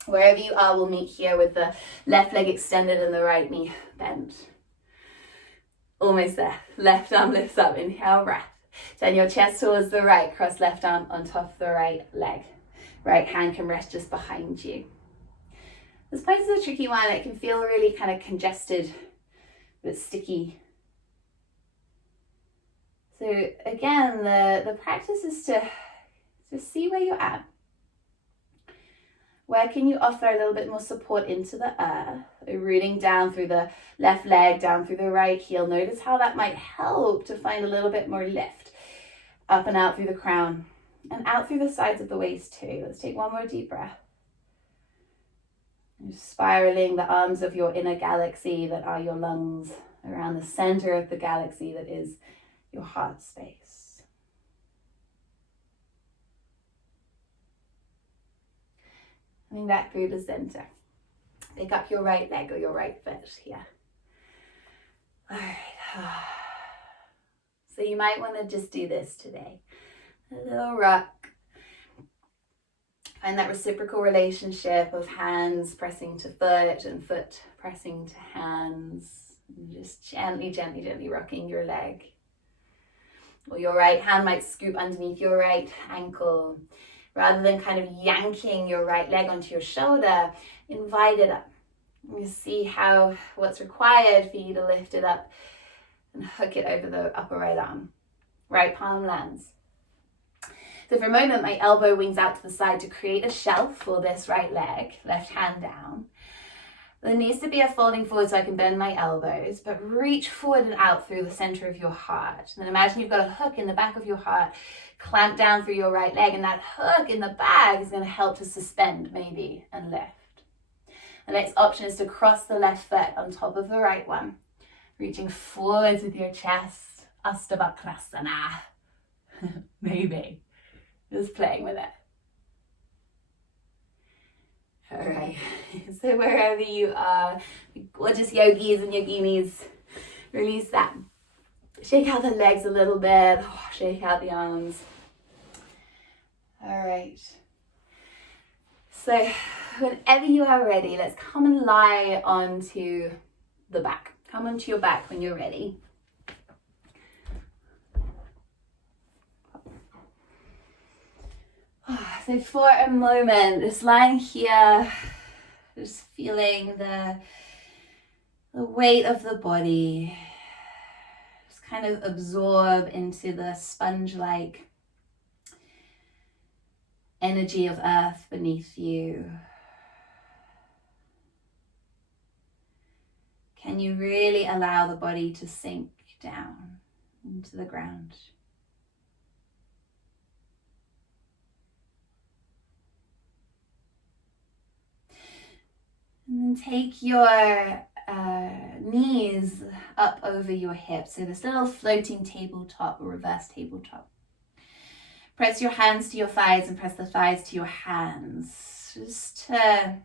Wherever you are, we'll meet here with the left leg extended and the right knee bent. Almost there. Left arm lifts up. Inhale, breath. Turn your chest towards the right. Cross left arm on top of the right leg. Right hand can rest just behind you. This pose is a tricky one. It can feel really kind of congested, but sticky. So again, the practice is to see where you're at. Where can you offer a little bit more support into the earth? Rooting down through the left leg, down through the right heel. Notice how that might help to find a little bit more lift. Up and out through the crown. And out through the sides of the waist too. Let's take one more deep breath. You're spiraling the arms of your inner galaxy that are your lungs around the center of the galaxy that is your heart space. Coming back through the center. Pick up your right leg or your right foot here. All right. So you might want to just do this today. A little rock. Find that reciprocal relationship of hands pressing to foot and foot pressing to hands, and just gently, gently, gently rocking your leg. Or your right hand might scoop underneath your right ankle. Rather than kind of yanking your right leg onto your shoulder, invite it up. You see what's required for you to lift it up and hook it over the upper right arm. Right palm lands. So for a moment, my elbow wings out to the side to create a shelf for this right leg, left hand down. There needs to be a folding forward so I can bend my elbows, but reach forward and out through the center of your heart. And then imagine you've got a hook in the back of your heart, clamp down through your right leg, and that hook in the back is going to help to suspend maybe and lift. The next option is to cross the left foot on top of the right one, reaching forwards with your chest, Astabhakrasana. Maybe. Just playing with it. All right, so wherever you are, gorgeous yogis and yoginis, release that. Shake out the legs a little bit, shake out the arms. All right. So whenever you are ready, let's come and lie onto the back. Come onto your back when you're ready. So for a moment, just lying here, just feeling the weight of the body, just kind of absorb into the sponge-like energy of earth beneath you. Can you really allow the body to sink down into the ground? And then take your knees up over your hips. So this little floating tabletop or reverse tabletop. Press your hands to your thighs and press the thighs to your hands. Just to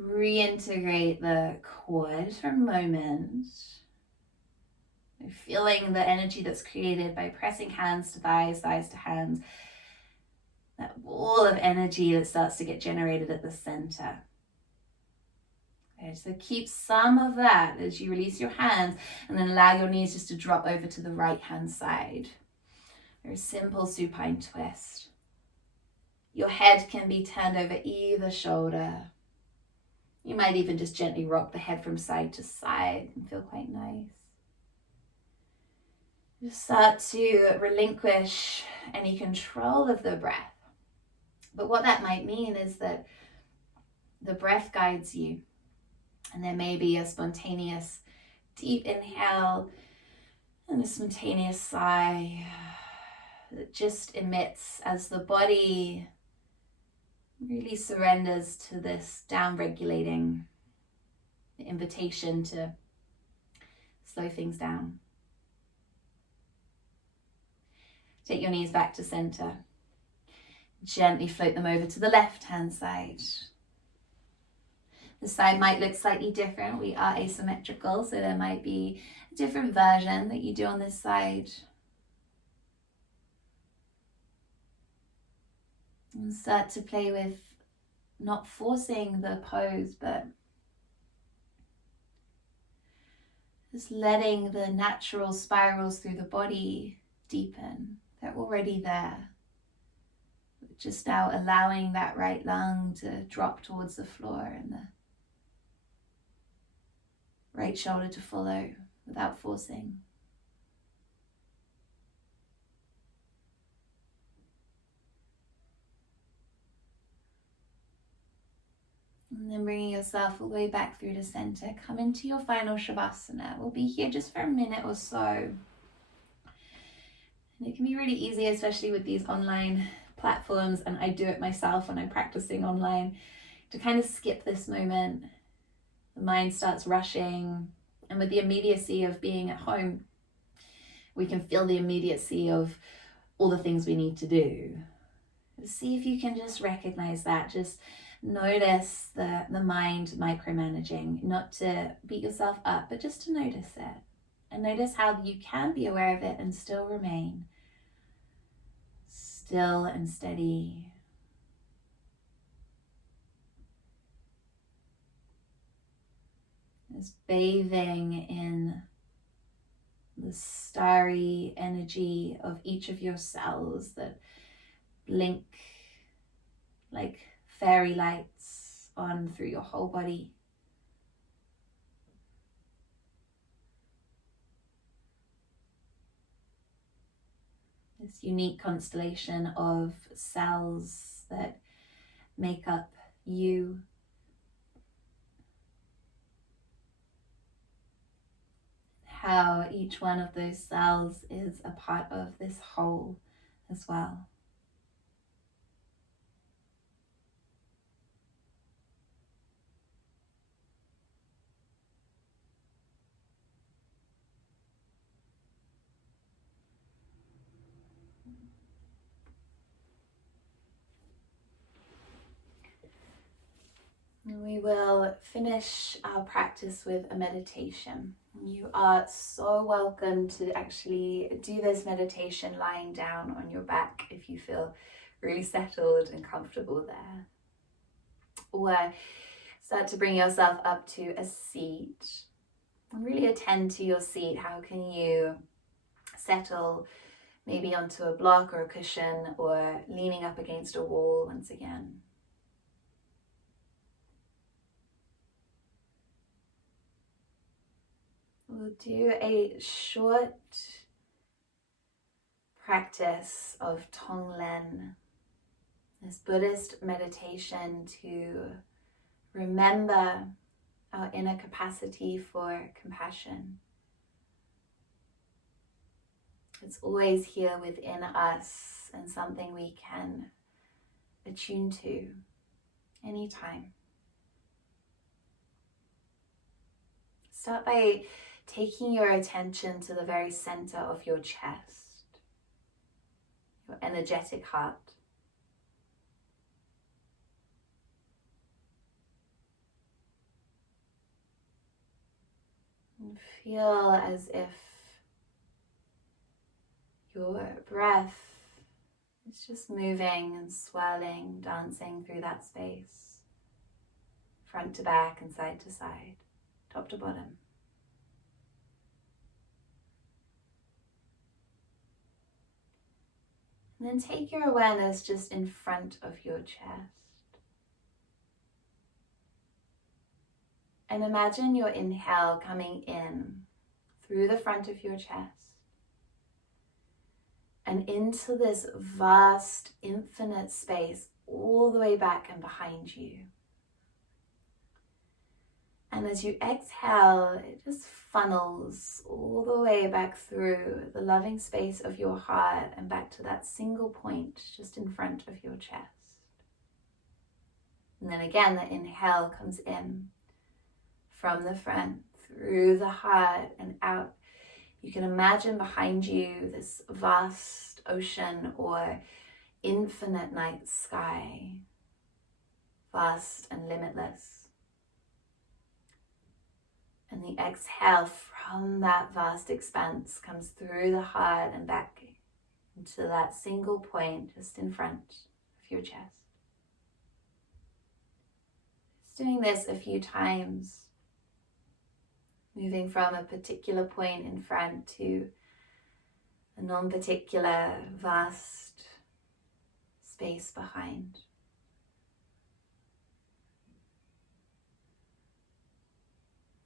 reintegrate the core just for a moment. Feeling the energy that's created by pressing hands to thighs, thighs to hands. That ball of energy that starts to get generated at the center. Okay, so keep some of that as you release your hands and then allow your knees just to drop over to the right hand side. Very simple supine twist. Your head can be turned over either shoulder. You might even just gently rock the head from side to side and feel quite nice. Just start to relinquish any control of the breath. But what that might mean is that the breath guides you. And there may be a spontaneous deep inhale and a spontaneous sigh that just emits as the body really surrenders to this down-regulating invitation to slow things down. Take your knees back to center. Gently float them over to the left-hand side. The side might look slightly different. We are asymmetrical, so there might be a different version that you do on this side. And start to play with not forcing the pose, but just letting the natural spirals through the body deepen. They're already there. Just now allowing that right lung to drop towards the floor and the right shoulder to follow without forcing. And then bringing yourself all the way back through to center. Come into your final Shavasana. We'll be here just for a minute or so. And it can be really easy, especially with these online platforms, and I do it myself when I'm practicing online, to kind of skip this moment. The mind starts rushing, and with the immediacy of being at home, we can feel the immediacy of all the things we need to do. See if you can just recognize that. Just notice the mind micromanaging, not to beat yourself up, but just to notice it. And notice how you can be aware of it and still remain still and steady. Just bathing in the starry energy of each of your cells that blink like fairy lights on through your whole body. This unique constellation of cells that make up you. How each one of those cells is a part of this whole as well. We will finish our practice with a meditation. You are so welcome to actually do this meditation lying down on your back if you feel really settled and comfortable there. Or start to bring yourself up to a seat and really attend to your seat. How can you settle maybe onto a block or a cushion or leaning up against a wall once again? We'll do a short practice of Tonglen, this Buddhist meditation to remember our inner capacity for compassion. It's always here within us and something we can attune to anytime. Start by taking your attention to the very center of your chest, your energetic heart. And feel as if your breath is just moving and swirling, dancing through that space, front to back and side to side, top to bottom. And then take your awareness just in front of your chest. And imagine your inhale coming in through the front of your chest and into this vast, infinite space all the way back and behind you. And as you exhale, it just funnels all the way back through the loving space of your heart and back to that single point just in front of your chest. And then again, the inhale comes in from the front, through the heart and out. You can imagine behind you this vast ocean or infinite night sky, vast and limitless. And the exhale from that vast expanse comes through the heart and back into that single point just in front of your chest. Just doing this a few times, moving from a particular point in front to a non-particular vast space behind.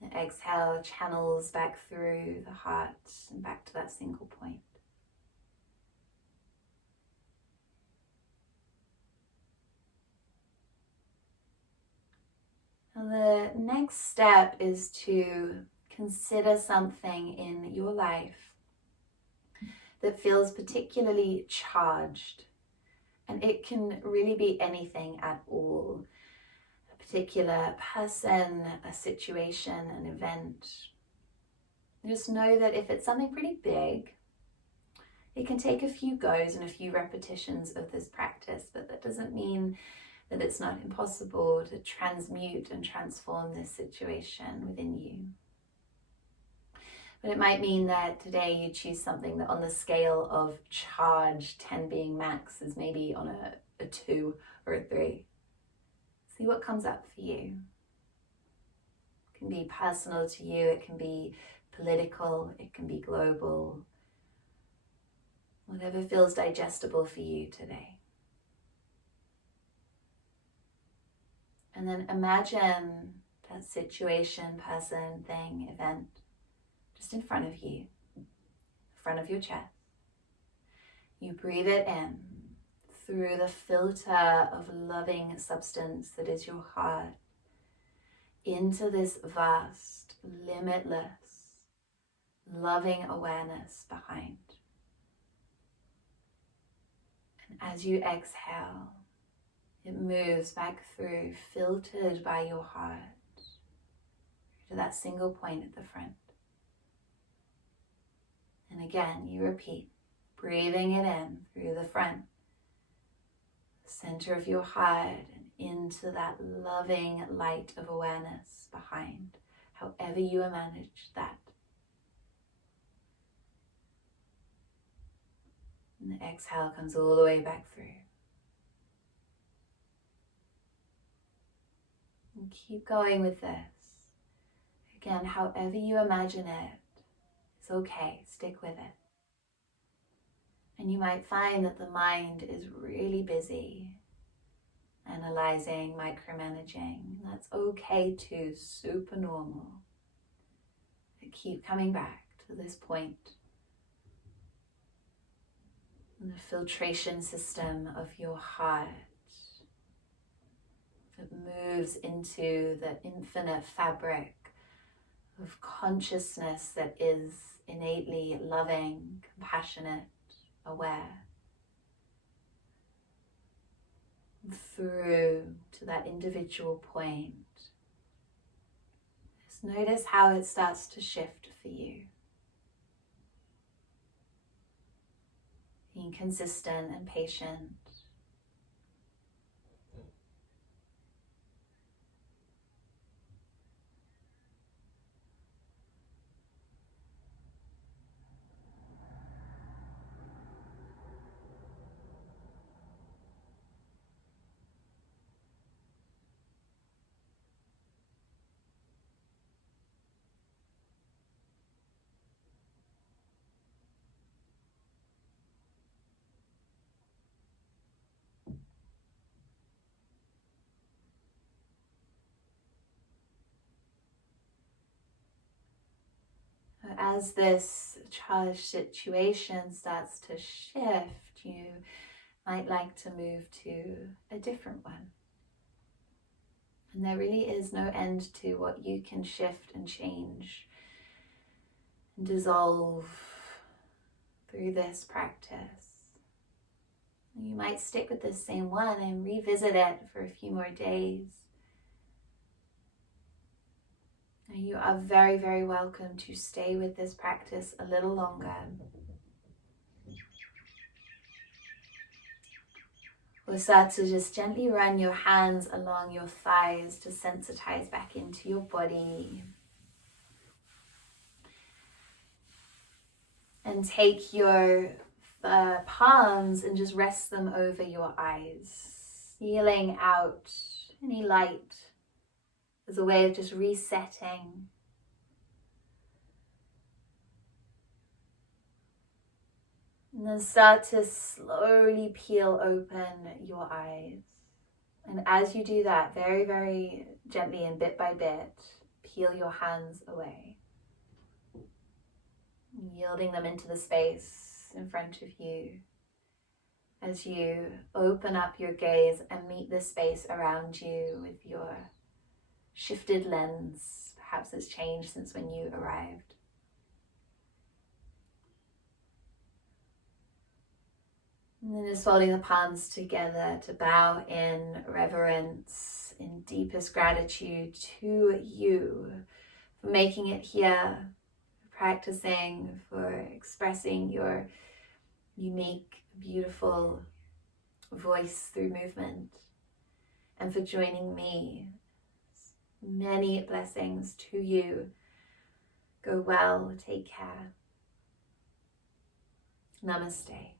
The exhale channels back through the heart and back to that single point. Now the next step is to consider something in your life that feels particularly charged. And it can really be anything at all. Particular person, a situation, an event. Just know that if it's something pretty big, it can take a few goes and a few repetitions of this practice, but that doesn't mean that it's not impossible to transmute and transform this situation within you. But it might mean that today you choose something that on the scale of charge, 10 being max, is maybe on a 2 or a 3. See what comes up for you. can be personal to you, it can be political, it can be global. Whatever feels digestible for you today. And then imagine that situation, person, thing, event just in front of you, in front of your chest. You breathe it in through the filter of loving substance that is your heart into this vast, limitless, loving awareness behind. And as you exhale, it moves back through, filtered by your heart, to that single point at the front. And again, you repeat, breathing it in through the front, center of your heart, and into that loving light of awareness behind, however you manage that. And the exhale comes all the way back through. And keep going with this. Again, however you imagine it, it's okay, stick with it. And you might find that the mind is really busy, analyzing, micromanaging. That's okay too, super normal. But keep coming back to this point. And the filtration system of your heart that moves into the infinite fabric of consciousness that is innately loving, compassionate, aware. Through to that individual point. Just notice how it starts to shift for you. Being consistent and patient. As this charged situation starts to shift, you might like to move to a different one. And there really is no end to what you can shift and change and dissolve through this practice. You might stick with the same one and revisit it for a few more days. You are very, very welcome to stay with this practice a little longer. Or start to just gently run your hands along your thighs to sensitize back into your body. And take your palms and just rest them over your eyes, sealing out any light as a way of just resetting. And then start to slowly peel open your eyes. And as you do that, very, very gently and bit by bit, peel your hands away. Yielding them into the space in front of you. As you open up your gaze and meet the space around you with your shifted lens. Perhaps it's changed since when you arrived. And then just folding the palms together to bow in reverence, in deepest gratitude to you for making it here, for practicing, for expressing your unique, beautiful voice through movement, and for joining me. Many blessings to you. Go well, take care. Namaste.